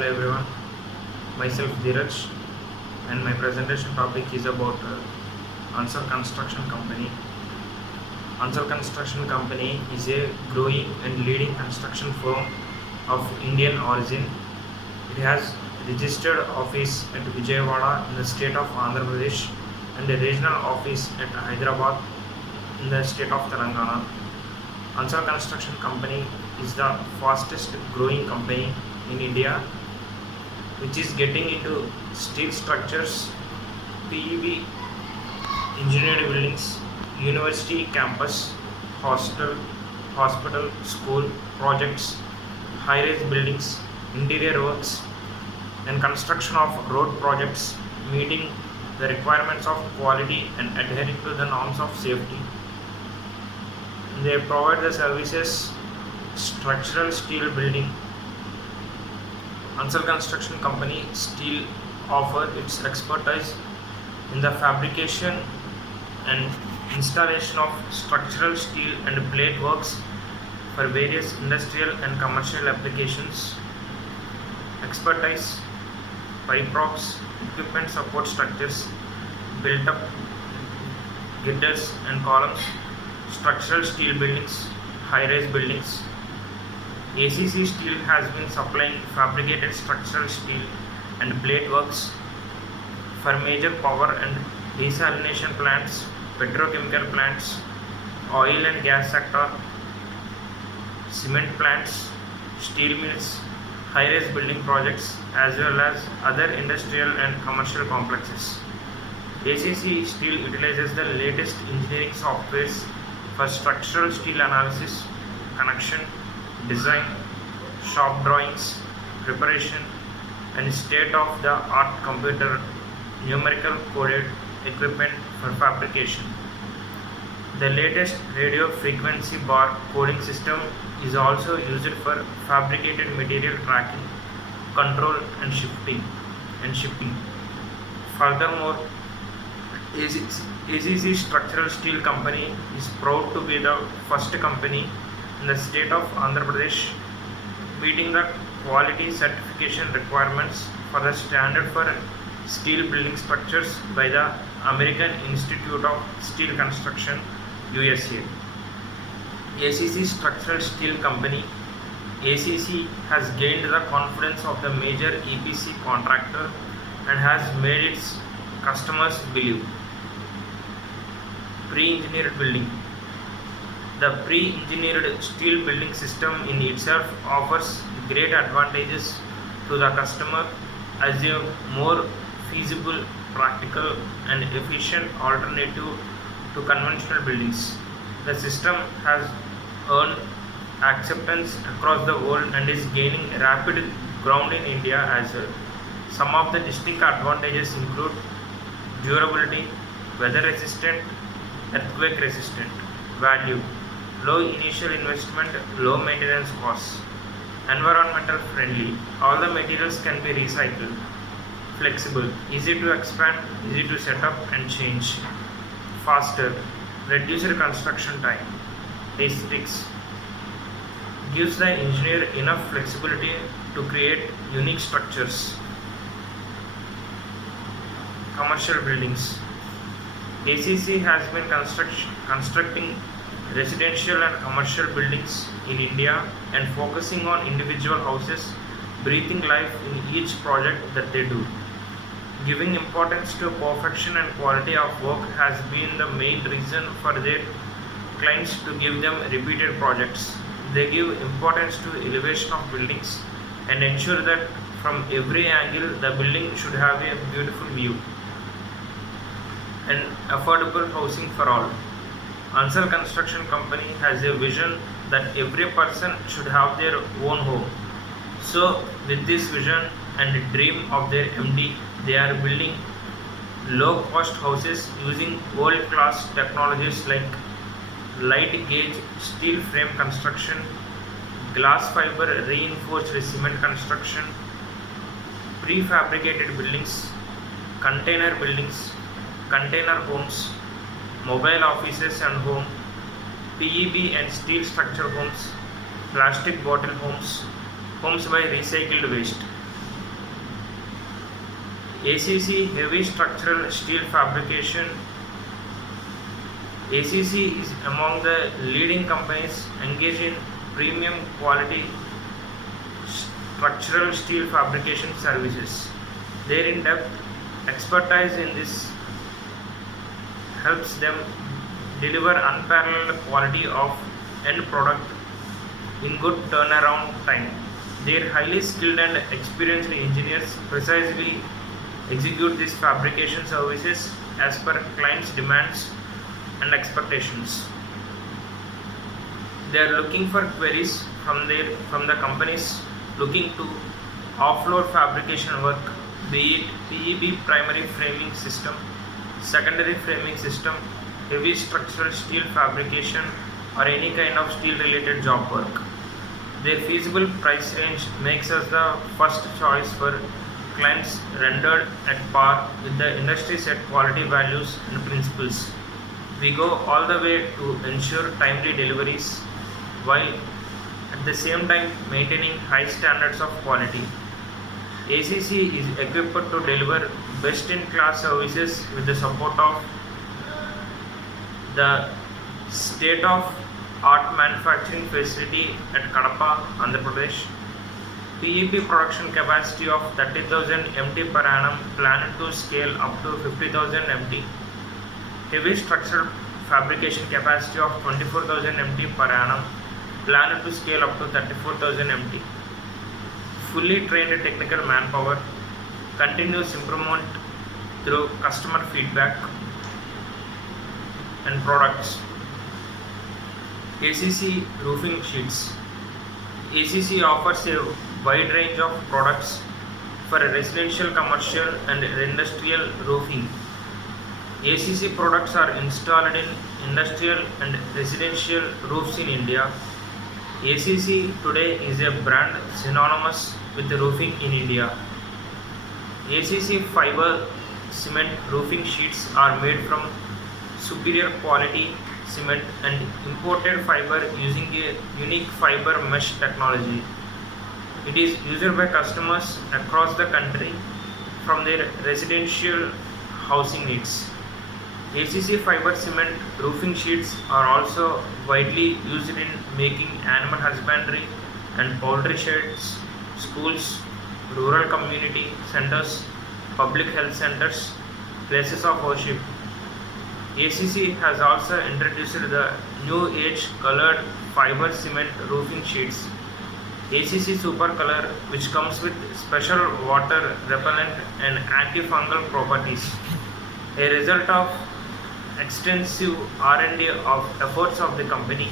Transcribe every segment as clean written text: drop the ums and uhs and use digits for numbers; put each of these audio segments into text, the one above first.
Hello everyone, myself Dheeraj, and my presentation topic is about Ansar Construction Company. Ansar Construction Company is a growing and leading construction firm of Indian origin. It has registered office at Vijayawada in the state of Andhra Pradesh and a regional office at Hyderabad in the state of Telangana. Ansar Construction Company is the fastest growing company in India, which is getting into steel structures, PEB engineered buildings, university campus, hospital, school projects, high-rise buildings, interior works, and construction of road projects meeting the requirements of quality and adhering to the norms of safety. They provide the services structural steel building. Ansar Construction Company still offer its expertise in the fabrication and installation of structural steel and plate works for various industrial and commercial applications. Expertise, pipe rocks, equipment support structures, built up girders and columns, structural steel buildings, high-rise buildings. ACC Steel has been supplying fabricated structural steel and plate works for major power and desalination plants, petrochemical plants, oil and gas sector, cement plants, steel mills, high-rise building projects, as well as other industrial and commercial complexes. ACC Steel utilizes the latest engineering softwares for structural steel analysis, connection, design, shop drawings, preparation, and state-of-the-art computer numerical coded equipment for fabrication. The latest radio frequency bar coding system is also used for fabricated material tracking, control, and shipping. Furthermore, ACC Structural Steel Company is proud to be the first company in the state of Andhra Pradesh meeting the quality certification requirements for the standard for steel building structures by the American Institute of Steel Construction, USA. ACC Structural Steel Company ACC has gained the confidence of the major EPC contractor and has made its customers believe. Pre-engineered building. The pre-engineered steel building system in itself offers great advantages to the customer as a more feasible, practical, and efficient alternative to conventional buildings. The system has earned acceptance across the world and is gaining rapid ground in India as well. Some of the distinct advantages include durability, weather resistant, earthquake resistant, value, low initial investment, low maintenance costs, environmental friendly, all the materials can be recycled, flexible, easy to expand, easy to set up and change, faster, reduced construction time, aesthetics, gives the engineer enough flexibility to create unique structures. Commercial buildings. ACC has been constructing residential and commercial buildings in India and focusing on individual houses, breathing life in each project that they do. Giving importance to perfection and quality of work has been the main reason for their clients to give them repeated projects. They give importance to elevation of buildings and ensure that from every angle the building should have a beautiful view and affordable housing for all. Ansar Construction Company has a vision that every person should have their own home. So, with this vision and dream of their MD, they are building low-cost houses using world-class technologies like light gauge steel frame construction, glass fiber reinforced cement construction, prefabricated buildings, container buildings, container homes, mobile offices and home, PEB and steel structure homes, plastic bottle homes, homes by recycled waste. ACC Heavy Structural Steel Fabrication. ACC is among the leading companies engaged in premium quality structural steel fabrication services. Their in-depth expertise in this helps them deliver unparalleled quality of end product in good turnaround time. Their highly skilled and experienced engineers precisely execute these fabrication services as per clients' demands and expectations. They are looking for queries from the companies looking to offload fabrication work, be it PEB primary framing system, secondary framing system, heavy structural steel fabrication, or any kind of steel related job work. Their feasible price range makes us the first choice for clients rendered at par with the industry set quality values and principles. We go all the way to ensure timely deliveries while at the same time maintaining high standards of quality. ACC is equipped to deliver best in class services with the support of the state of art manufacturing facility at Kadapa, Andhra Pradesh. PEB production capacity of 30,000 MT per annum, planned to scale up to 50,000 MT. Heavy structural fabrication capacity of 24,000 MT per annum, planned to scale up to 34,000 MT. Fully trained technical manpower, continuous improvement through customer feedback and products. ACC roofing sheets. ACC offers a wide range of products for residential, commercial and industrial roofing. ACC products are installed in industrial and residential roofs in India. ACC today is a brand synonymous with roofing in India. ACC fiber cement roofing sheets are made from superior quality cement and imported fiber using a unique fiber mesh technology. It is used by customers across the country from their residential housing needs. ACC fiber cement roofing sheets are also widely used in making animal husbandry and poultry sheds, schools, rural community centers, public health centers, places of worship. ACC has also introduced the new age colored fiber cement roofing sheets, ACC Super Color, which comes with special water repellent and antifungal properties. A result of extensive R&D of efforts of the company,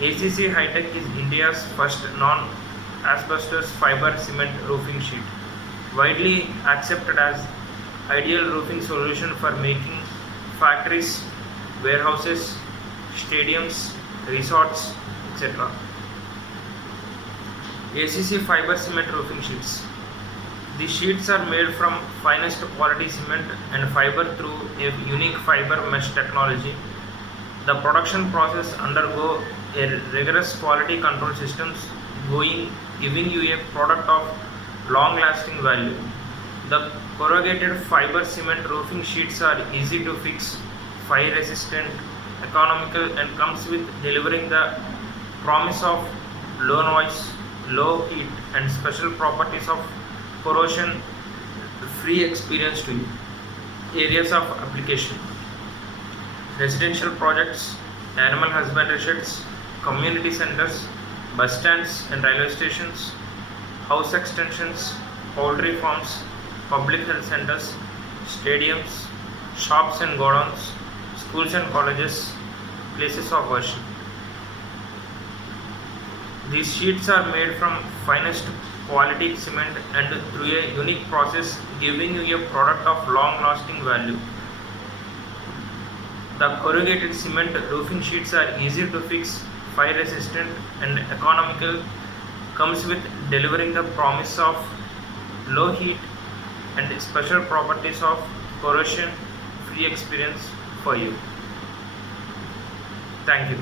ACC High-Tech is India's first non-asbestos fiber cement roofing sheet, widely accepted as ideal roofing solution for making factories, warehouses, stadiums, resorts, etc. ACC fiber cement roofing sheets. These sheets are made from finest quality cement and fiber through a unique fiber mesh technology. The production process undergo a rigorous quality control systems, giving you a product of long-lasting value. The corrugated fiber cement roofing sheets are easy to fix, fire-resistant, economical, and comes with delivering the promise of low noise, low heat, and special properties of corrosion-free experience to you. Areas of application: residential projects, animal husbandry sheds, community centers, bus stands and railway stations, house extensions, poultry farms, public health centers, stadiums, shops and godowns, schools and colleges, places of worship. These sheets are made from finest quality cement and through a unique process, giving you a product of long-lasting value. The corrugated cement roofing sheets are easy to fix, fire-resistant, and economical, comes with delivering the promise of low heat and special properties of corrosion-free experience for you. Thank you.